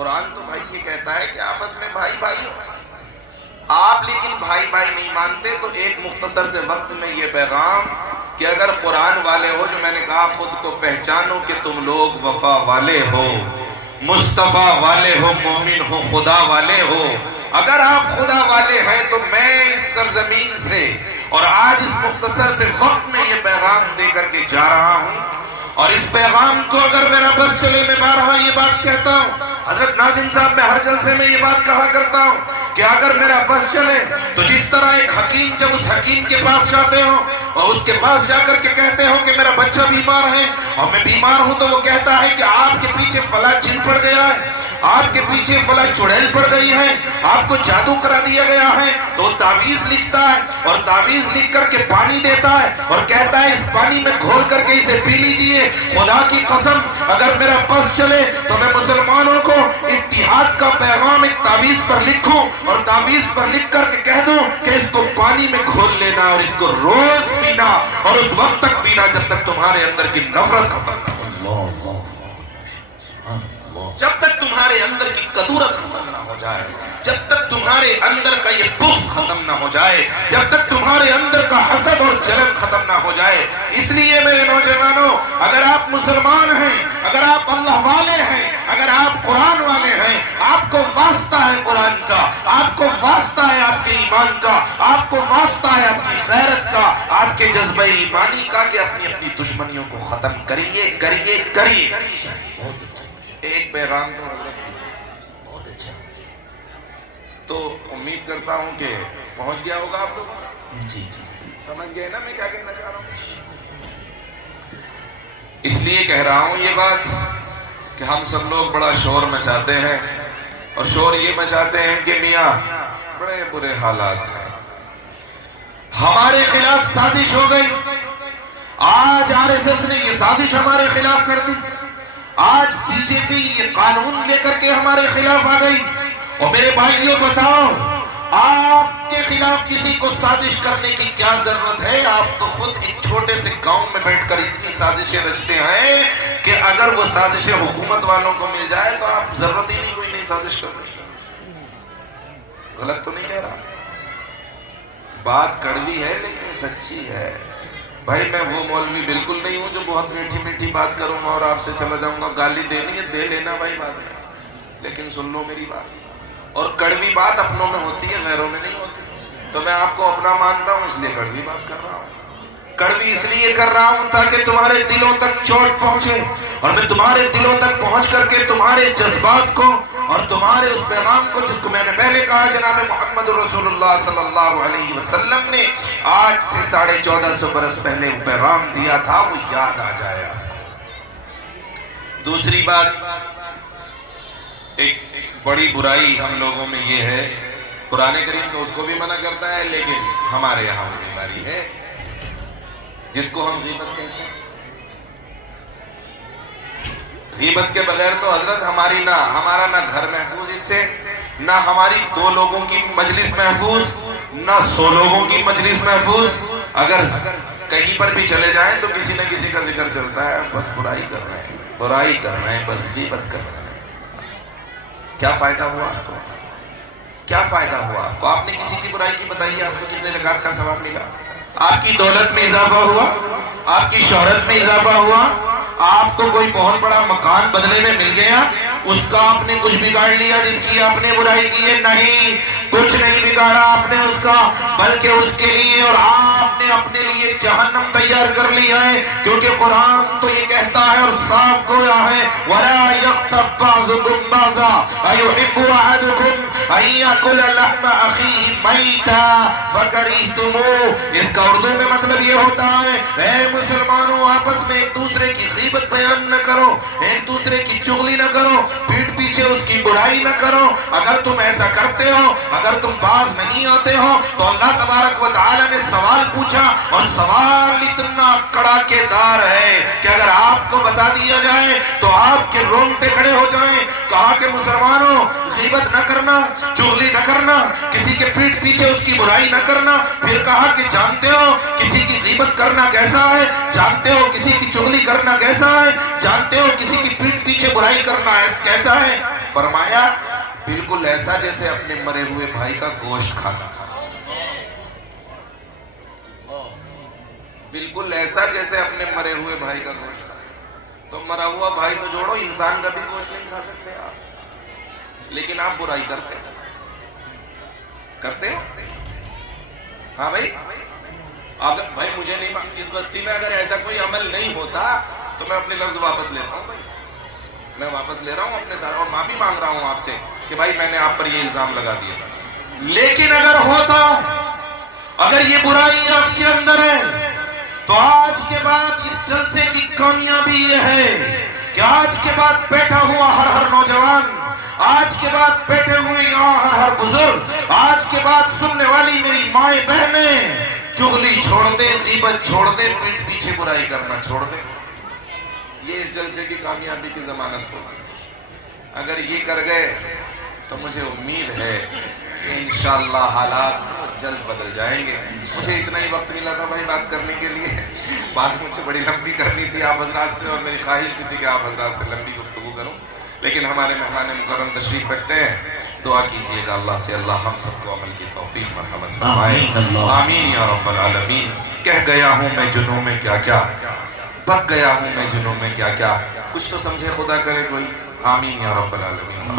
قرآن تو بھائی یہ کہتا ہے کہ آپس میں بھائی بھائی ہو، آپ لیکن بھائی بھائی نہیں مانتے. تو ایک مختصر سے وقت میں یہ پیغام کہ اگر قرآن والے ہو، جو میں نے کہا خود کو پہچانو کہ تم لوگ وفا والے ہو، مصطفیٰ والے ہو، مومن ہو، خدا والے ہو. اگر آپ خدا والے ہیں تو میں اس سرزمین سے اور آج اس مختصر سے وقت میں یہ پیغام دے کر کے جا رہا ہوں. اور اس پیغام کو اگر میرا بس چلے، میں بارہا یہ بات کہتا ہوں. حضرت ناظم صاحب میں ہر جلسے میں یہ بات کہا کرتا ہوں کہ اگر میرا بس چلے تو جس طرح ایک حکیم جب اس حکیم کے پاس جاتے ہو اور اس کے پاس جا کر کے کہتے ہو کہ میرا بچہ بیمار ہے اور میں بیمار ہوں، تو وہ کہتا ہے کہ آپ کے پیچھے فلاں جن پڑ گیا ہے، آپ کے پیچھے فلاں چڑیل پڑ گئی ہے، آپ کو جادو کرا دیا گیا ہے. تو وہ تعویذ لکھتا ہے اور تعویذ لکھ کر کے پانی دیتا ہے اور کہتا ہے اس پانی میں گھول کر کے اسے پی لیجئے. خدا کی قسم اگر میرا بس چلے تو میں مسلمانوں کو اتحاد کا پیغام ایک تعویذ پر لکھوں اور تعویذ پر لکھ کر کے کہہ دوں کہ اس کو پانی میں گھول لینا اور اس کو روز پینا اور اس وقت تک پینا جب تک تمہارے اندر کی نفرت ختم نہ ہو، جب تک تمہارے اندر کی کدورت ختم نہ ہو جائے، جب تک تمہارے اندر کا یہ بغض ختم نہ ہو جائے، جب تک تمہارے اندر کا حسد اور جلن ختم نہ ہو جائے. اس لیے میرے نوجوانوں، اگر آپ مسلمان ہیں، اگر آپ اللہ والے ہیں، اگر آپ قرآن والے ہیں، آپ کو واسطہ ہے قرآن کا، آپ کو واسطہ ہے آپ کے ایمان کا، آپ کو واسطہ ہے آپ کی غیرت کا، آپ کے جذبہ ایمانی کا کہ اپنی اپنی دشمنیوں کو ختم کریے کریے کریے. ایک پیغام تو بہت اچھا، تو امید کرتا ہوں کہ پہنچ گیا ہوگا آپ لوگ. جی سمجھ گئے نا میں کیا کہنا چاہ رہا ہوں. اس لیے کہہ رہا ہوں یہ بات کہ ہم سب لوگ بڑا شور مچاتے ہیں اور شور یہ مچاتے ہیں کہ میاں بڑے برے حالات ہیں، ہمارے خلاف سازش ہو گئی. آج RSS نے یہ سازش ہمارے خلاف کر دی، آج BJP یہ قانون لے کر کے ہمارے خلاف آ گئی. اور میرے بھائیوں بتاؤ، آپ کے خلاف کسی کو سازش کرنے کی کیا ضرورت ہے؟ آپ تو خود ایک چھوٹے سے گاؤں میں بیٹھ کر اتنی سازشیں رچتے ہیں کہ اگر وہ سازشیں حکومت والوں کو مل جائے تو آپ ضرورت ہی نہیں کوئی نہیں سازش کرنے کی. غلط تو نہیں کہہ رہا، بات کڑوی ہے لیکن سچی ہے. بھائی میں وہ مولوی بالکل نہیں ہوں جو بہت میٹھی میٹھی بات کروں گا اور آپ سے چلا جاؤں گا. گالی دینی ہے دے لینا بھائی بعد میں، لیکن سن لو میری بات. اور کڑوی بات اپنوں میں ہوتی ہے، غیروں میں نہیں ہوتی. تو میں آپ کو اپنا مانتا ہوں اس لیے کڑوی بات کر رہا ہوں. کڑوی اس لیے کر رہا ہوں تاکہ تمہارے دلوں تک چوٹ پہنچے اور میں تمہارے دلوں تک پہنچ کر کے تمہارے جذبات کو اور تمہارے اس پیغام کو، جس کو میں نے پہلے کہا جناب محمد رسول اللہ صلی اللہ علیہ وسلم نے آج سے 1450 برس پہلے وہ پیغام دیا تھا، وہ یاد آ جائے. دوسری بات، ایک بڑی برائی ہم لوگوں میں یہ ہے، قرآن کریم تو اس کو بھی منع کرتا ہے لیکن ہمارے یہاں وہ بیماری ہے جس کو ہم غیبت کہتے ہیں. غیبت کے بغیر تو حضرت ہمارا نہ گھر محفوظ، اس سے نہ ہماری 2 لوگوں کی مجلس محفوظ، نہ 100 لوگوں کی مجلس محفوظ. اگر کہیں پر بھی چلے جائیں تو کسی نہ کسی کا ذکر چلتا ہے، بس برائی کر رہے ہیں، برائی کر رہے ہیں، بس غیبت کر رہے ہیں. کیا فائدہ ہوا آپ کو؟ کیا فائدہ ہوا آپ کو؟ آپ نے کسی کی برائی کی بتائیے، آپ کو کتنے رکعت کا ثواب ملا؟ آپ کی دولت میں اضافہ ہوا، آپ کی شہرت میں اضافہ ہوا، آپ کو کوئی بہت بڑا مکان بدلے میں مل گیا، اس کا آپ نے کچھ بگاڑ لیا جس کی آپ نے برائی کی ہے؟ نہیں، کچھ نہیں بگاڑا آپ نے اس کا، بلکہ اس کے لیے اور آپ نے اپنے لیے جہنم تیار کر لی ہے. کیونکہ قرآن تو یہ کہتا ہے اور صاف گویا ہے، وَلَا يَغْتَبْ بَعْضُكُمْ بَعْضًا أَيُحِبُّ أَحَدُكُمْ أَن يَأْكُلَ لَحْمَ أَخِيهِ مَيْتًا فَكَرِهْتُمُوهُ. اس کا اردو میں مطلب یہ ہوتا ہے، اے مسلمانوں آپس میں ایک دوسرے کی غیبت بیان نہ کرو، ایک دوسرے کی چغلی نہ کرو، پیٹھ پیچھے اس کی برائی نہ کرو. اگر تم ایسا کرتے ہو، اگر تم باز نہیں آتے ہو تو اللہ تبارک و تعالی نے سوال پوچھا اور سوال اتنا کڑاکے دار ہے کہ اگر آپ کو بتا دیا جائے تو آپ کے رونگٹے کھڑے ہو جائیں. کہا کہ مسلمانوں غیبت نہ کرنا، چغلی نہ کرنا، کسی کے پیٹھ پیچھے اس کی برائی نہ کرنا. پھر کہا کہ جانتے ہو کسی کی غیبت کرنا کیسا ہے، جانتے ہو کسی کی چغلی کرنا کیسا ہے، جانتے ہو کسی کی پیٹھ پیچھے برائی کرنا کیسا ہے؟ فرمایا بالکل ایسا جیسے اپنے مرے ہوئے بھائی کا گوشت کھانا، بالکل ایسا جیسے اپنے مرے ہوئے بھائی کا گوشت کھانا۔ تو مرا ہوا بھائی تو جوڑو، انسان کا بھی گوشت نہیں کھا سکتے آپ، لیکن آپ برائی کرتے ہو؟ ہاں بھائی، اگر بھائی مجھے نہیں، اس بستی میں اگر ایسا کوئی عمل نہیں ہوتا تو میں اپنے لفظ واپس لیتا ہوں بھائی، میں واپس لے رہا ہوں اپنے ساتھ، اور معافی مانگ رہا ہوں آپ سے کہ بھائی میں نے آپ پر یہ الزام لگا دیا۔ لیکن اگر ہوتا، اگر یہ برائی آپ کے اندر ہے، تو آج کے بعد اس جلسے کی کامیابی یہ ہے کہ آج کے بعد بیٹھا ہوا ہر نوجوان، آج کے بعد بیٹھے ہوئے یہاں ہر بزرگ، آج کے بعد سننے والی میری مائیں بہنیں، چغلی چھوڑ دے، غیبت چھوڑ دے، پیٹھ پیچھے برائی کرنا چھوڑ دے۔ یہ اس جلسے کی کامیابی کی ضمانت ہوگی۔ اگر یہ کر گئے تو مجھے امید ہے کہ انشاءاللہ حالات جلد بدل جائیں گے۔ مجھے اتنا ہی وقت ملا تھا بھائی بات کرنے کے لیے، بات مجھے بڑی لمبی کرنی تھی آپ حضرات سے، اور میری خواہش بھی تھی کہ آپ حضرات سے لمبی گفتگو کروں، لیکن ہمارے مہمان مکرم تشریف رکھتے ہیں۔ دعا کیجئے گا اللہ سے، اللہ ہم سب کو عمل کی توفیق مرحمت فرمائے، آمین یا رب العالمین۔ کہہ گیا ہوں میں جنوں میں کیا کیا، بک گیا ہوں میں جنوں میں کیا کیا، کچھ تو سمجھے خدا کرے کوئی، آمین یا رب العالمین۔